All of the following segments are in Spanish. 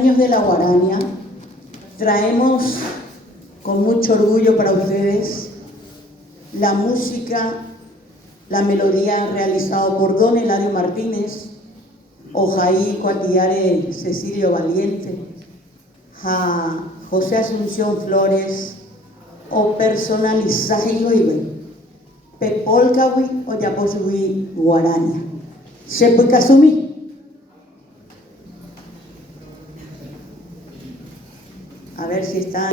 Años de la Guarania, traemos con mucho orgullo para ustedes la música, la melodía realizada por Don Eladio Martínez, Ojaí Cuatiare Cecilio Valiente, a José Asunción Flores, o personalizajo y Pepolcahui o Yaposhui Guarania. Shepukasumi. A ver si está.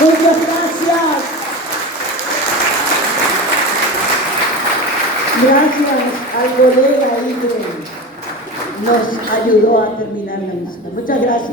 Muchas gracias. Gracias al colega ahí que nos ayudó a terminar la misma. Muchas gracias.